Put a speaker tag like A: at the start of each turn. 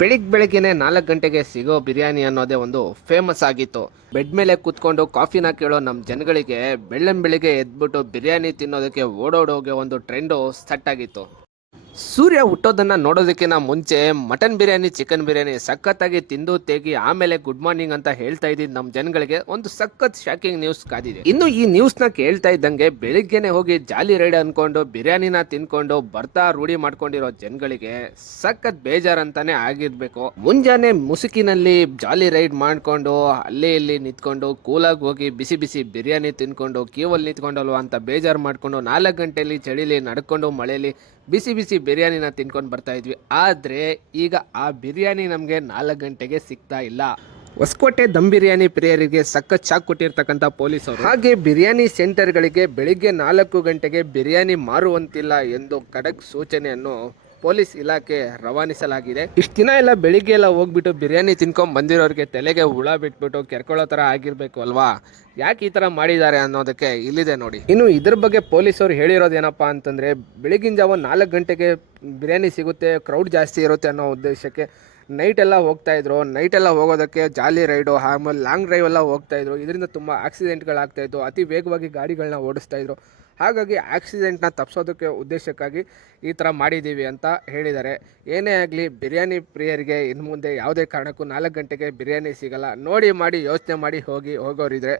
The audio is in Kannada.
A: ಬೆಳಿಗ್ ಬೆಳಗ್ಗೆನೆ ನಾಲ್ಕು ಗಂಟೆಗೆ ಸಿಗೋ ಬಿರಿಯಾನಿ ಅನ್ನೋದೇ ಒಂದು ಫೇಮಸ್ ಆಗಿತ್ತು. ಬೆಡ್ ಮೇಲೆ ಕೂತ್ಕೊಂಡು ಕಾಫಿನ ಕೇಳೋ ನಮ್ಮ ಜನಗಳಿಗೆ ಬೆಳ್ಳಂ ಬೆಳಿಗ್ಗೆ ಎದ್ಬಿಟ್ಟು ಬಿರಿಯಾನಿ ತಿನ್ನೋದಕ್ಕೆ ಓಡೋಡೋಗೆ ಒಂದು ಟ್ರೆಂಡು ಸೆಟ್ ಆಗಿತ್ತು. ಸೂರ್ಯ ಹುಟ್ಟೋದನ್ನ ನೋಡೋದಕ್ಕಿಂತ ಮುಂಚೆ ಮಟನ್ ಬಿರಿಯಾನಿ, ಚಿಕನ್ ಬಿರಿಯಾನಿ ಸಖತ್ತಾಗಿ ತಿಂದು ತೇಗಿ ಆಮೇಲೆ ಗುಡ್ ಮಾರ್ನಿಂಗ್ ಅಂತ ಹೇಳ್ತಾ ಇದ್ದಿದ್ದು ನಮ್ಮ ಜನಗಳಿಗೆ ಒಂದು ಸಖತ್ ಶಾಕಿಂಗ್ ನ್ಯೂಸ್ ಕಾದಿದೆ. ಇನ್ನು ಈ ನ್ಯೂಸ್ನ ಕೇಳ್ತಾ ಇದ್ದಂಗೆ ಬೆಳಿಗ್ಗೆನೆ ಹೋಗಿ ಜಾಲಿ ರೈಡ್ ಅನ್ಕೊಂಡು, ಬಿರಿಯಾನಿನ ತಿನ್ಕೊಂಡು, ಬರ್ತಾ ರೂಢಿ ಮಾಡ್ಕೊಂಡಿರೋ ಜನಗಳಿಗೆ ಸಖತ್ ಬೇಜಾರಂತಾನೆ ಆಗಿರ್ಬೇಕು. ಮುಂಜಾನೆ ಮುಸುಕಿನಲ್ಲಿ ಜಾಲಿ ರೈಡ್ ಮಾಡ್ಕೊಂಡು, ಅಲ್ಲಿ ಇಲ್ಲಿ ನಿಂತ್ಕೊಂಡು, ಕೂಲಾಗಿ ಹೋಗಿ ಬಿಸಿ ಬಿಸಿ ಬಿರಿಯಾನಿ ತಿನ್ಕೊಂಡು, ಕ್ಯೂವಲ್ಲಿ ನಿಂತ್ಕೊಂಡಲ್ವ ಅಂತ ಬೇಜಾರು ಮಾಡ್ಕೊಂಡು ನಾಲ್ಕು ಗಂಟೆಯಲ್ಲಿ ಚಳಿಲಿ ನಡ್ಕೊಂಡು ಮಳೆಯಲ್ಲಿ ಬಿಸಿ ಬಿಸಿ ಬಿರಿಯಾನಿನ ತಿನ್ಕೊಂಡು ಬರ್ತಾ ಇದ್ವಿ. ಆದರೆ ಈಗ ಆ ಬಿರಿಯಾನಿ ನಮಗೆ ನಾಲ್ಕು ಗಂಟೆಗೆ ಸಿಗ್ತಾ ಇಲ್ಲ. ಹೊಸಕೋಟೆ ದಮ್ ಬಿರಿಯಾನಿ ಪ್ರಿಯರಿಗೆ ಸಖತ್ ಚಾಕ್ ಕೊಟ್ಟಿರ್ತಕ್ಕಂಥ ಪೊಲೀಸರು. ಹಾಗೆ ಬಿರಿಯಾನಿ ಸೆಂಟರ್ಗಳಿಗೆ ಬೆಳಿಗ್ಗೆ ನಾಲ್ಕು ಗಂಟೆಗೆ ಬಿರಿಯಾನಿ ಮಾರುವಂತಿಲ್ಲ ಎಂದು ಖಡಕ್ ಸೂಚನೆಯನ್ನು ಪೊಲೀಸ್ ಇಲಾಖೆ ರವಾನಿಸಲಾಗಿದೆ. ಇಷ್ಟು ದಿನ ಎಲ್ಲ ಬೆಳಿಗ್ಗೆ ಎಲ್ಲ ಹೋಗ್ಬಿಟ್ಟು ಬಿರಿಯಾನಿ ತಿನ್ಕೊಂಡು ಬಂದಿರೋರಿಗೆ ತಲೆಗೆ ಹುಳ ಬಿಟ್ಬಿಟ್ಟು ಕೆರ್ಕೊಳ್ಳೋ ಥರ ಆಗಿರಬೇಕು ಅಲ್ವಾ? ಯಾಕೆ ಈ ಥರ ಮಾಡಿದ್ದಾರೆ ಅನ್ನೋದಕ್ಕೆ ಇಲ್ಲಿದೆ ನೋಡಿ. ಇನ್ನು ಇದ್ರ ಬಗ್ಗೆ ಪೊಲೀಸರು ಹೇಳಿರೋದು ಏನಪ್ಪಾ ಅಂತಂದ್ರೆ, ಬೆಳಗಿನ ಜಾವ ನಾಲ್ಕು ಗಂಟೆಗೆ ಬಿರಿಯಾನಿ ಸಿಗುತ್ತೆ ಕ್ರೌಡ್ ಜಾಸ್ತಿ ಇರುತ್ತೆ ಅನ್ನೋ ಉದ್ದೇಶಕ್ಕೆ ನೈಟ್ ಹೋಗ್ತಾಯಿದ್ರು ಹೋಗ್ತಾ ಇದ್ರು. ನೈಟ್ ಎಲ್ಲ ಹೋಗೋದಕ್ಕೆ ಜಾಲಿ ರೈಡು ಆಮೇಲೆ ಲಾಂಗ್ ಡ್ರೈವ್ ಎಲ್ಲ ಹೋಗ್ತಾ ಇದ್ರು. ಇದರಿಂದ ತುಂಬ ಆಕ್ಸಿಡೆಂಟ್ಗಳಾಗ್ತಾ ಇದ್ವು. ಅತಿ ವೇಗವಾಗಿ ಗಾಡಿಗಳನ್ನ ಓಡಿಸ್ತಾ ಇದ್ರು. ಹಾಗಾಗಿ ಆಕ್ಸಿಡೆಂಟ್ನ ತಪ್ಪಿಸೋದಕ್ಕೆ ಉದ್ದೇಶಕ್ಕಾಗಿ ಈ ಥರ ಮಾಡಿದ್ದೀವಿ ಅಂತ ಹೇಳಿದ್ದಾರೆ. ಏನೇ ಆಗಲಿ, ಬಿರಿಯಾನಿ ಪ್ರಿಯರಿಗೆ ಇನ್ನು ಮುಂದೆ ಯಾವುದೇ ಕಾರಣಕ್ಕೂ ನಾಲ್ಕು ಗಂಟೆಗೆ ಬಿರಿಯಾನಿ ಸಿಗಲ್ಲ. ನೋಡಿ, ಮಾಡಿ, ಯೋಚನೆ ಮಾಡಿ ಹೋಗಿ ಹೋಗೋರಿದ್ರೆ.